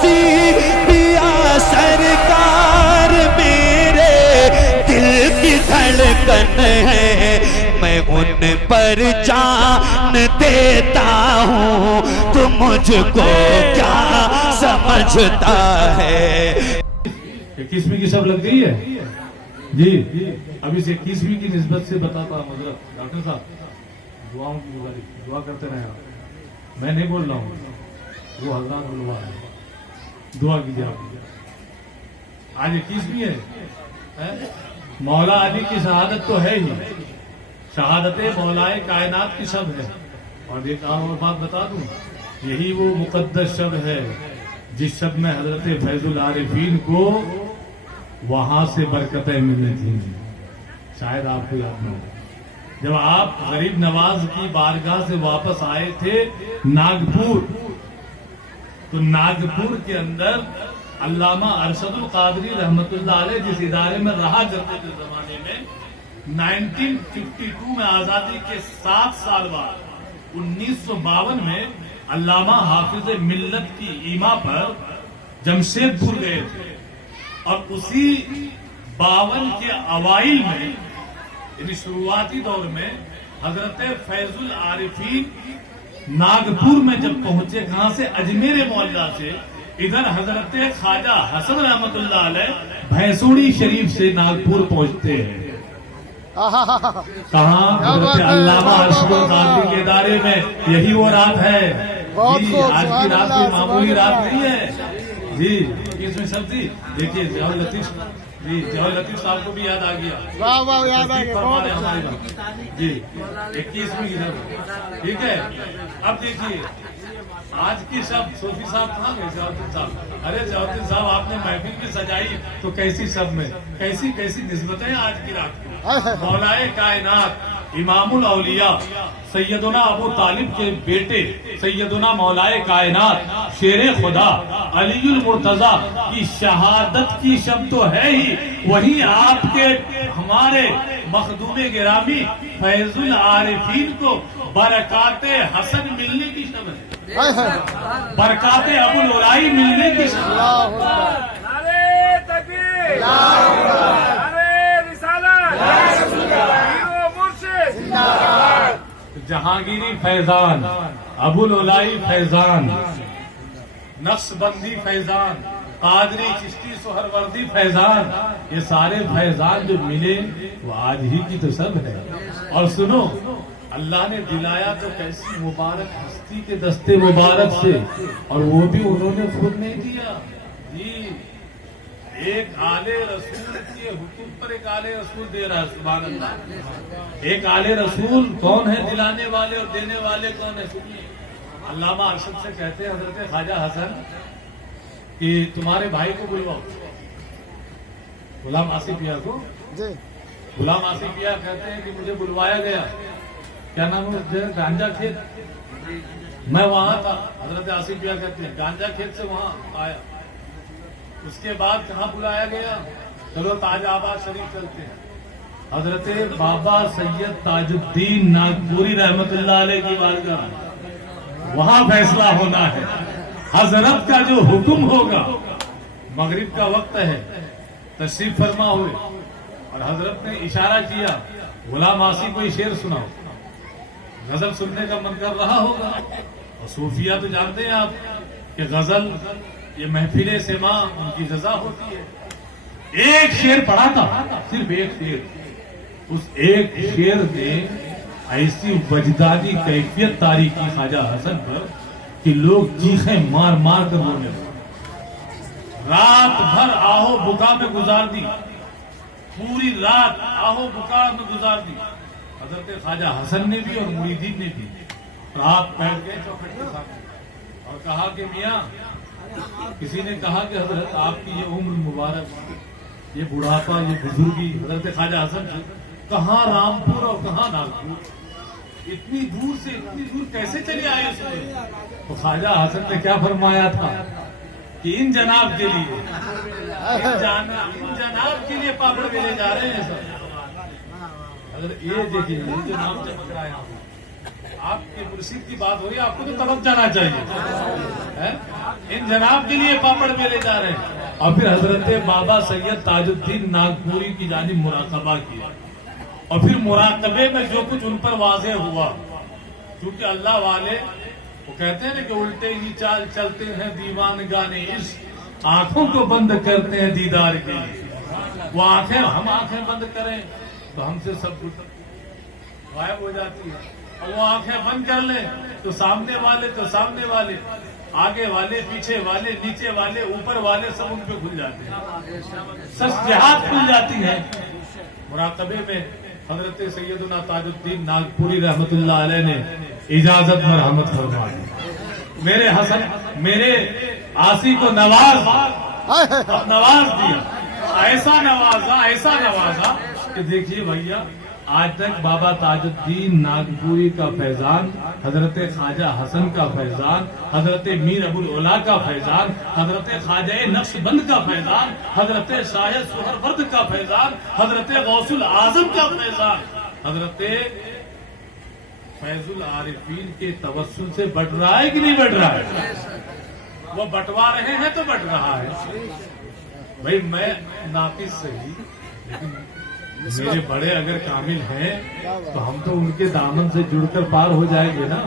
سی پیا سرکار میرے دل کی دھڑکن ہے، میں ان پر جان دیتا ہوں، تو مجھ کو کیا سمجھتا ہے۔ 21ویں کی سب لگ گئی ہے جی؟ اب اس 21ویں کی نسبت سے بتاتا ہوں حضرت ڈاکٹر صاحب، دعاؤں کی گزارش، دعا کرتے رہے آپ، میں نہیں بول رہا ہوں، وہ حضرات بلوا ہے، دعا کیجیے آپ۔ آج 21ویں ہے، مولا علی کی شہادت تو ہے ہی، شہادت مولائے کائنات کی شب ہے، اور ایک اور بات بتا دوں، یہی وہ مقدس شب ہے جس شب میں حضرت فیض العارفین کو وہاں سے برکتیں ملی تھیں، شاید آپ کو یاد نہ ہو، جب آپ غریب نواز کی بارگاہ سے واپس آئے تھے ناگپور، تو ناگپور کے اندر علامہ ارشد القادری رحمت اللہ علیہ جس ادارے میں رہا کرتے تھے زمانے میں، 1952 میں آزادی کے 7 سال بعد 1952 میں علامہ حافظ ملت کی ایما پر جمشید پور گئے تھے، اور اسی 52 کے اوائل میں یعنی شروعاتی دور میں حضرت فیض العارفین ناگپور میں جب پہنچے، کہاں سے؟ اجمیر معلیٰ سے، ادھر حضرت خواجہ حسن رحمت اللہ علیہ بھینسوڑی شریف سے ناگپور پہنچتے ہیں، کہاں؟ حضرت علامہ ارشد القادری کے ادارے میں، یہی وہ رات ہے جی، آج کی رات کوئی معمولی رات نہیں ہے جی۔ اس میں سب تھی، دیکھیے جوہر لطیف جی، جوہر لطیف صاحب کو بھی یاد آ گیا، واہ واہ یاد آ گیا جی 21ویں کی سب، ٹھیک ہے۔ اب دیکھیے آج کی شب، صوفی صاحب کہاں گئے؟ جوہر صاحب، ارے جوہر صاحب آپ نے محفل بھی سجائی تو کیسی شب میں کیسی کیسی نسبتیں آج کی رات کی۔ مولائے کائنات امام الاولیاء سیدنا ابو طالب کے بیٹے سیدنا مولائے کائنات شیر خدا علی المرتضیٰ کی شہادت کی شب تو ہے ہی، وہیں آپ کے ہمارے مخدوم گرامی فیض العارفین کو برکات حسن ملنے کی شب ہے، برکات ابو الولائی ملنے کی شب ہے۔ نعرے تکبیر، نعرے رسالت، ہیرو مرشد، جہانگیری فیضان، ابو الولائی فیضان، نقش بندی فیضان، قادری چشتی سہروردی فیضان، یہ سارے فیضان جو ملے وہ آج ہی کی تو سب ہے۔ اور سنو، اللہ نے دلایا تو کیسی مبارک ہستی کے دستے مبارک سے، اور وہ بھی انہوں نے خود نہیں دیا جی، ایک آلے رسول کے حکم پر ایک آلے رسول دے رہا ہے، سبحان اللہ۔ ایک آلے رسول کون ہے؟ دلانے والے اور دینے والے کون ہے؟ سنیے، علامہ ارشد سے کہتے ہیں حضرت خواجہ حسن کہ تمہارے بھائی کو بلواؤ، غلام آصف پیا کو، غلام آصف پیا کہتے ہیں کہ مجھے بلوایا گیا، کیا نام ہے؟ گانجا کھیت، میں وہاں تھا، حضرت آصف پیا کہتے ہیں گانجا کھیت سے وہاں آیا، اس کے بعد کہاں بلایا گیا؟ چلو تاج آباد شریف چلتے ہیں، حضرت بابا سید تاج الدین ناگپوری رحمت اللہ علیہ کی بارگاہ، وہاں فیصلہ ہونا ہے، حضرت کا جو حکم ہوگا، مغرب کا وقت ہے، تشریف فرما ہوئے، اور حضرت نے اشارہ کیا غلام آصف کوئی شعر سناؤ، غزل سننے کا من کر رہا ہوگا، اور صوفیہ تو جانتے ہیں آپ کہ غزل یہ محفل سماع ان کی غذا ہوتی ہے۔ ایک شعر پڑھا تھا، صرف ایک شعر، اس ایک شعر نے ایسی وجدانی کیفیت طاری کی خواجہ حسن پر کہ لوگ چیخیں مار مار کر رونے لگے، رات بھر آہو بکا میں گزار دی، پوری رات آہو بکا میں گزار دی، حضرت خواجہ حسن نے بھی اور مریدین نے بھی رات بیٹھ گئے چوکھٹ کے سامنے اور کہا کہ میاں، کسی نے کہا کہ حضرت آپ کی یہ عمر مبارک، یہ بڑھاپا، یہ بزرگی، حضرت خواجہ حسن سے کہاں رامپور اور کہاں ناگپور، اتنی دور سے اتنی دور کیسے چلے آئے اس میں؟ تو خواجہ حسن نے کیا فرمایا تھا کہ ان جناب کے لیے، ان جناب کے لیے پاپڑ لے جا رہے ہیں سر۔ اگر یہ دیکھیں یہ جو نام چمک رہا ہے آپ کے مرشد کی بات ہو رہی ہے، آپ کو تو طرف جانا چاہیے. ان جناب کے لیے پاپڑ میلے جا رہے ہیں. اور پھر حضرت بابا سید تاج الدین ناگپوری کی جانب مراقبہ کیا، اور پھر مراقبے میں جو کچھ ان پر واضح ہوا، کیونکہ اللہ والے وہ کہتے ہیں نا کہ الٹے ہی چال چلتے ہیں دیوانگانے عشق، آنکھوں کو بند کرتے ہیں دیدار کے لیے. وہ آنکھیں، ہم آنکھیں بند کریں تو ہم سے سب کچھ غائب ہو جاتی ہے، اور وہ آنکھیں بند کر لیں تو سامنے والے آگے والے، پیچھے والے، نیچے والے، اوپر والے سب ان پہ کھل جاتے ہیں، سچ جہاد کھل جاتی ہے. مراقبے میں حضرت سیدنا تاج الدین ناگپوری رحمت اللہ علیہ نے اجازت مرحمت فرما دی. میرے حسن، میرے آسی کو نواز دیا، ایسا نوازا کہ دیکھیے بھیا، آج تک بابا تاج الدین ناگپوری کا فیضان، حضرت خواجہ حسن کا فیضان، حضرت میر ابو العلا کا فیضان، حضرت خواجہ نقشبند کا فیضان، حضرت شاہ سہرورد کا فیضان، حضرت غوث الاعظم کا فیضان، حضرت فیض العارفین کے توسل سے بڑھ رہا ہے کہ نہیں بڑھ رہا ہے؟ وہ بٹوا رہے ہیں تو بڑھ رہا ہے. بھائی میں ناقص صحیح، لیکن میرے بڑے اگر کامل ہیں تو ہم تو ان کے دامن سے جڑ کر پار ہو جائیں گے نا.